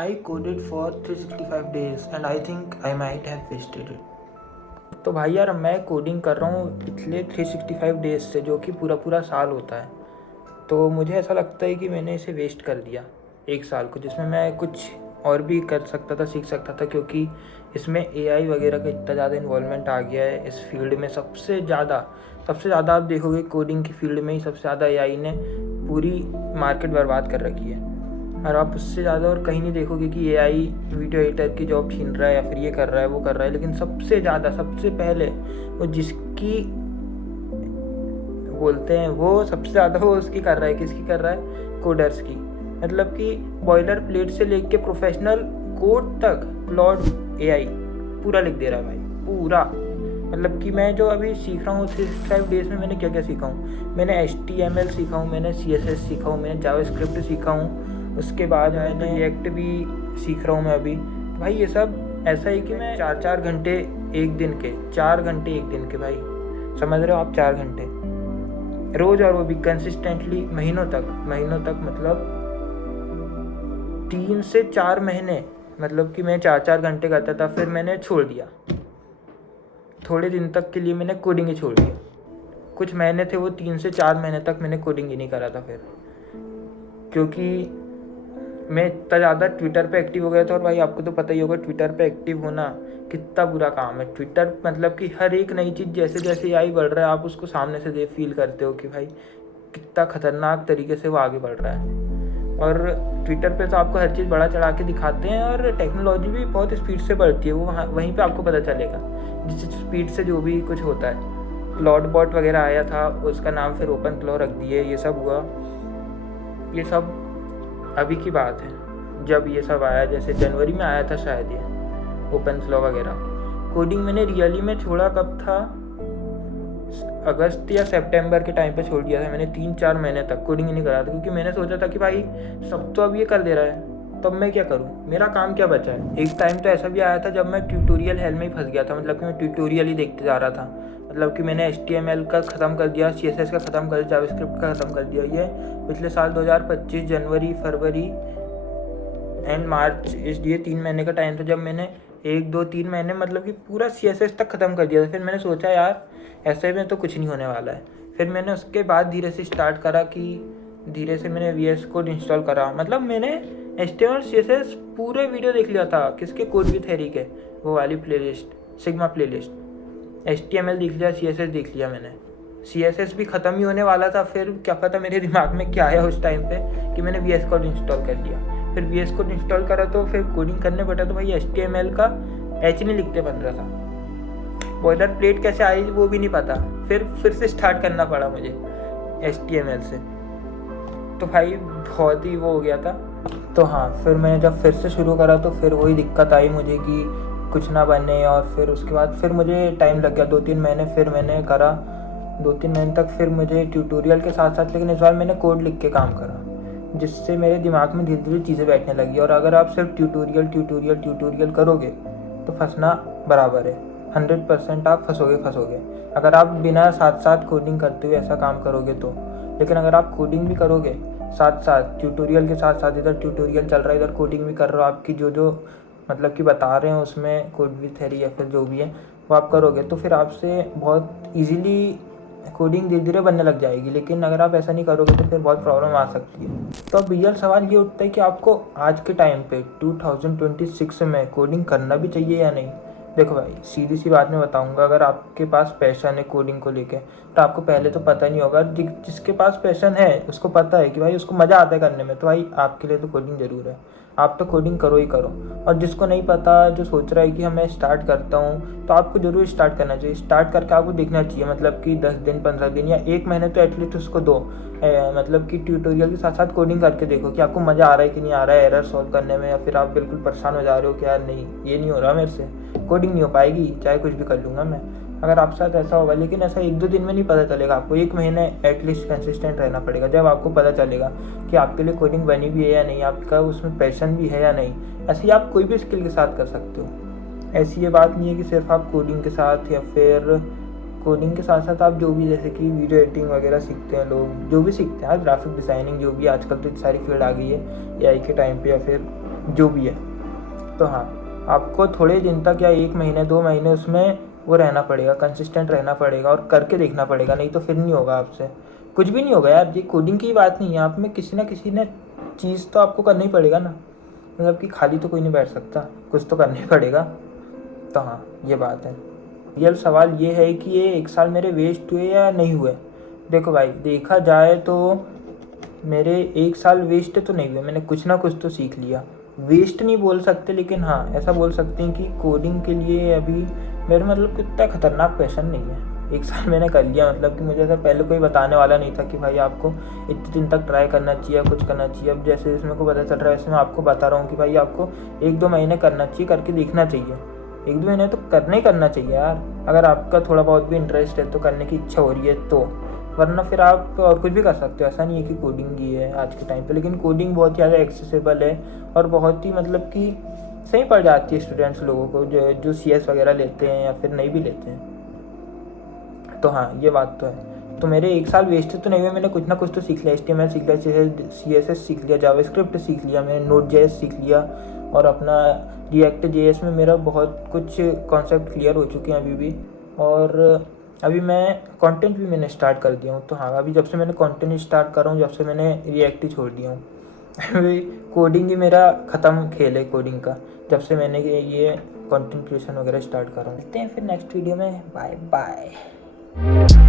I coded for 365 days and I think I might have wasted it. तो भाई यार मैं कोडिंग कर रहा हूँ पिछले 365 डेज से, जो कि पूरा पूरा साल होता है। तो मुझे ऐसा लगता है कि मैंने इसे वेस्ट कर दिया एक साल को, जिसमें मैं कुछ और भी कर सकता था, सीख सकता था, क्योंकि इसमें एआई वगैरह का इतना ज़्यादा इन्वॉल्वमेंट आ गया है इस फील्ड में। सबसे ज़्यादा आप देखोगे कोडिंग की फील्ड में ही सबसे ज़्यादा एआई ने पूरी मार्केट बर्बाद कर रखी है। और आप उससे ज़्यादा और कहीं नहीं देखोगे कि एआई वीडियो एडिटर की जॉब छीन रहा है या फिर ये कर रहा है वो कर रहा है। लेकिन सबसे पहले वो जिसकी बोलते हैं वो सबसे ज़्यादा वो उसकी कर रहा है, किसकी कर रहा है? कोडर्स की। मतलब कि बॉयलर प्लेट से लेके प्रोफेशनल कोड तक क्लॉड एआई पूरा लिख दे रहा है भाई, पूरा। मतलब कि मैं जो अभी सीख रहा हूँ 365 डेज़ में मैंने क्या क्या सीखा हूँ। मैंने HTML सीखा हूँ, मैंने CSS सीखा हूँ, मैंने जावास्क्रिप्ट सीखा हूँ, उसके बाद मैंने रिएक्ट भी सीख रहा हूँ मैं अभी। भाई ये सब ऐसा है कि मैं 4 घंटे एक दिन के, 4 घंटे एक दिन के, भाई समझ रहे हो आप? 4 घंटे रोज़, और वो भी कंसिस्टेंटली महीनों तक मतलब 3 से 4 महीने। मतलब कि मैं 4 घंटे करता था, फिर मैंने छोड़ दिया। थोड़े दिन तक के लिए मैंने कोडिंग ही छोड़ दिया। कुछ महीने थे वो 3 से 4 महीने तक मैंने कोडिंग ही नहीं करा था फिर, क्योंकि मैं इतना ज़्यादा ट्विटर पे एक्टिव हो गया था। और भाई आपको तो पता ही होगा ट्विटर पे एक्टिव होना कितना बुरा काम है। ट्विटर मतलब कि हर एक नई चीज़ जैसे जैसे AI बढ़ रहा है, आप उसको सामने से फील करते हो कि भाई कितना ख़तरनाक तरीके से वो आगे बढ़ रहा है। और ट्विटर पे तो आपको हर चीज़ बड़ा चढ़ा के दिखाते हैं, और टेक्नोलॉजी भी बहुत स्पीड से बढ़ती है। वो वहीं पे आपको पता चलेगा जिस स्पीड से जो भी कुछ होता है। क्लाउड बॉट वगैरह आया था, उसका नाम फिर ओपन क्लॉ रख दिए, ये सब हुआ। ये सब अभी की बात है जब ये सब आया, जैसे जनवरी में आया था शायद ये ओपन क्लॉ वगैरह। कोडिंग मैंने रियली में छोड़ा कब था? अगस्त या सितंबर के टाइम पे छोड़ दिया था मैंने। 3-4 महीने तक कोडिंग ही नहीं करा था, क्योंकि मैंने सोचा था कि भाई सब तो अब ये कर दे रहा है, तब मैं क्या करूँ, मेरा काम क्या बचा है। एक टाइम तो ऐसा भी आया था जब मैं ट्यूटोरियल हेल में ही फंस गया था। मतलब कि मैं ट्यूटोरियल ही देखते जा रहा था। मतलब कि मैंने HTML का ख़त्म कर दिया, CSS का ख़त्म कर दिया, जावास्क्रिप्ट का ख़त्म कर दिया। ये पिछले साल 2025 जनवरी, फरवरी एंड मार्च, ये 3 महीने का टाइम था जब मैंने 1-2-3 महीने मतलब कि पूरा CSS तक ख़त्म कर दिया था। फिर मैंने सोचा यार ऐसे में तो कुछ नहीं होने वाला है। फिर मैंने उसके बाद धीरे से स्टार्ट करा कि धीरे से मैंने VS कोड इंस्टॉल करा। मतलब मैंने HTML CSS पूरे वीडियो देख लिया था, किसके? कोड विद थ्योरी के, वो वाली प्लेलिस्ट, सिग्मा प्लेलिस्ट। HTML देख लिया, CSS देख लिया मैंने। CSS भी ख़त्म ही होने वाला था। फिर क्या पता मेरे दिमाग में क्या आया उस टाइम पे कि मैंने VS कोड इंस्टॉल कर लिया। फिर VS कोड इंस्टॉल करा तो फिर कोडिंग करने बैठा तो भाई HTML का H नहीं लिखते बन रहा था। बॉयलर प्लेट कैसे आई वो भी नहीं पता। फिर से स्टार्ट करना पड़ा मुझे HTML से। तो भाई बहुत ही वो हो गया था। तो हाँ, फिर मैंने जब फिर से शुरू करा तो फिर वही दिक्कत आई मुझे कि कुछ ना बने। और फिर उसके बाद फिर मुझे टाइम लग गया 2-3 महीने। फिर मैंने करा 2-3 महीने तक। फिर मुझे ट्यूटोरियल के साथ साथ, लेकिन इस बार मैंने कोड लिख के काम करा, जिससे मेरे दिमाग में धीरे धीरे चीज़ें बैठने लगी। और अगर आप सिर्फ ट्यूटोरियल करोगे तो फंसना बराबर है। 100% आप फंसोगे अगर आप बिना साथ साथ कोडिंग करते हुए ऐसा काम करोगे तो। लेकिन अगर आप कोडिंग भी करोगे साथ साथ, ट्यूटोरियल के साथ साथ, इधर ट्यूटोरियल चल रहा है इधर कोडिंग भी कर रहे हो, आपकी जो मतलब कि बता रहे हैं उसमें कोड विद थ्योरी या फिर जो भी है वो आप करोगे, तो फिर आपसे बहुत ईजीली कोडिंग धीरे धीरे बनने लग जाएगी। लेकिन अगर आप ऐसा नहीं करोगे तो फिर बहुत प्रॉब्लम आ सकती है। तो अब रियल सवाल ये उठता है कि आपको आज के टाइम पे 2026 में कोडिंग करना भी चाहिए या नहीं। देखो भाई, सीधी सी बात मैं बताऊंगा, अगर आपके पास पैशन है कोडिंग को लेके तो आपको पहले तो पता नहीं होगा। जिसके पास पैशन है उसको पता है कि भाई उसको मज़ा आता है करने में, तो भाई आपके लिए तो कोडिंग ज़रूर है। आप तो कोडिंग करो ही करो। और जिसको नहीं पता, जो सोच रहा है कि मैं स्टार्ट करता हूँ, तो आपको ज़रूर स्टार्ट करना चाहिए। स्टार्ट करके आपको देखना चाहिए, मतलब कि 10 दिन, 15 दिन या 1 महीने तो एटलीस्ट उसको दो। मतलब कि ट्यूटोरियल के साथ साथ कोडिंग करके देखो कि आपको मज़ा आ रहा है कि नहीं आ रहा है एरर सॉल्व करने में, या फिर आप बिल्कुल परेशान हो जा रहे हो कि यार नहीं ये नहीं हो रहा मेरे से, कोडिंग नहीं हो पाएगी, चाहे कुछ भी कर लूँगा मैं। अगर आपके साथ ऐसा होगा, लेकिन ऐसा 1-2 दिन में नहीं पता चलेगा आपको। 1 महीने एटलीस्ट कंसिस्टेंट रहना पड़ेगा, जब आपको पता चलेगा कि आपके लिए कोडिंग बनी भी है या नहीं, आपका उसमें पैशन भी है या नहीं। ऐसे ही आप कोई भी स्किल के साथ कर सकते हो। ऐसी ये बात नहीं है कि सिर्फ आप कोडिंग के साथ, या फिर कोडिंग के साथ साथ आप जो भी, जैसे कि वीडियो एडिटिंग वगैरह सीखते हैं लोग, जो भी सीखते हैं, ग्राफिक डिज़ाइनिंग, जो भी आजकल तो सारी फील्ड आ गई है AI के टाइम पे, या फिर जो भी है। तो हाँ, आपको थोड़े दिन तक या 1 महीने 2 महीने उसमें वो रहना पड़ेगा, कंसिस्टेंट रहना पड़ेगा और करके देखना पड़ेगा, नहीं तो फिर नहीं होगा आपसे, कुछ भी नहीं होगा यार। ये कोडिंग की बात नहीं है, आप में किसी ना चीज़ तो आपको करना ही पड़ेगा ना, मतलब कि खाली तो कोई नहीं बैठ सकता, कुछ तो करना ही पड़ेगा। तो हाँ, ये बात है। रियल सवाल ये है कि ये 1 साल मेरे वेस्ट हुए या नहीं हुए। देखो भाई, देखा जाए तो मेरे 1 साल वेस्ट तो नहीं हुए, मैंने कुछ ना कुछ तो सीख लिया। वेस्ट नहीं बोल सकते, लेकिन हाँ ऐसा बोल सकते हैं कि कोडिंग के लिए अभी मेरे मतलब इतना खतरनाक पैशन नहीं है। 1 साल मैंने कर लिया, मतलब कि मुझे ऐसा पहले कोई बताने वाला नहीं था कि भाई आपको इतने दिन तक ट्राई करना चाहिए, कुछ करना चाहिए। अब जैसे इसमें को पता चल रहा है, वैसे मैं आपको बता रहा हूँ कि भाई आपको 1-2 महीने करना चाहिए, करके देखना चाहिए। 1-2 महीने तो करना ही करना चाहिए यार, अगर आपका थोड़ा बहुत भी इंटरेस्ट है तो, करने की इच्छा हो रही है तो, वरना फिर आप और कुछ भी कर सकते हो। ऐसा नहीं है कि कोडिंग ही है आज के टाइम पे, लेकिन कोडिंग बहुत ज़्यादा एक्सेसिबल है और बहुत ही मतलब कि सही पड़ जाती है स्टूडेंट्स लोगों को, जो CS वगैरह लेते हैं या फिर नहीं भी लेते हैं। तो हाँ, ये बात तो है। तो मेरे 1 साल वेस्ट तो नहीं हुए, मैंने कुछ ना कुछ तो सीख लिया। HTML सीख लिया, CSS सीख लिया, जावास्क्रिप्ट सीख लिया, मैंने Node.js सीख लिया, और अपना React.js में मेरा बहुत कुछ कॉन्सेप्ट क्लियर हो चुके हैं अभी भी। और अभी मैं कंटेंट भी मैंने स्टार्ट कर दिया हूँ। तो हाँ, अभी जब से मैंने कंटेंट स्टार्ट कर रहा हूँ, जब से मैंने React ही छोड़ दिया हूँ। अभी कोडिंग ही मेरा ख़त्म खेल है कोडिंग का, जब से मैंने ये कंटेंट क्रिएशन वगैरह स्टार्ट करा हूँ। मिलते हैं फिर नेक्स्ट वीडियो में, बाय बाय।